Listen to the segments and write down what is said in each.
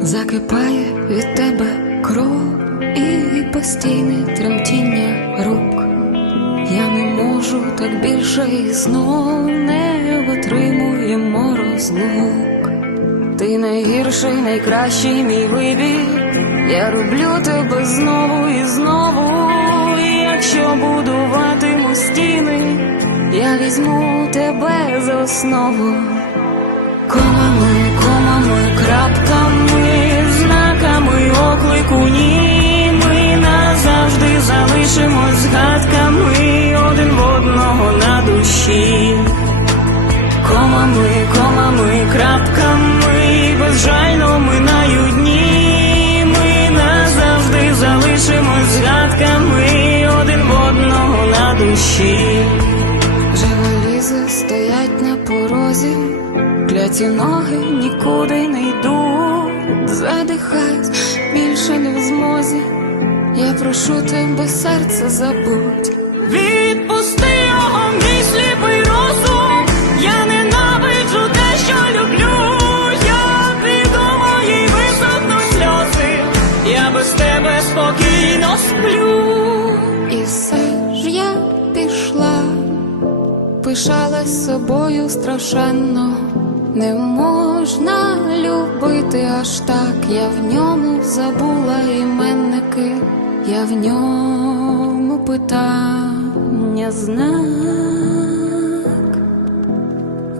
Закипає від тебе кров і постійне тремтіння рук. Я не можу так більше і знов не витримує розлук. Ти найгірший, найкращий мій вибір. Я роблю тебе знову і знову. І якщо будуватиму стіни, я візьму тебе за основу. Комами, комами, крапками, знаками оклику. Ми назавжди залишимось згадками один в одного на душі. Комами, комами, крапками, безжально минають. Ми назавжди згадками один в одного на душі. Вже валізи стоять на порозі, кляті ноги нікуди не йдуть, задихаюсь, більше не в змозі. Я прошу тебе, серце забудь. Відпусти його, мій сліпий розум. Я ненавиджу те, що люблю. Я піду мої висохну сльози. Я без тебе спокійно сплю. І все ж я пішла пишалась собою страшенно, не можна любити аж так, я в ньому забула іменники, я в ньому питання знак,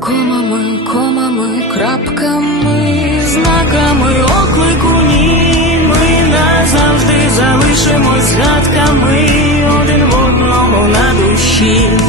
комами, комами, крапками, знаками, оклику ні, ми назавжди залишимось згадками один в одному на душі.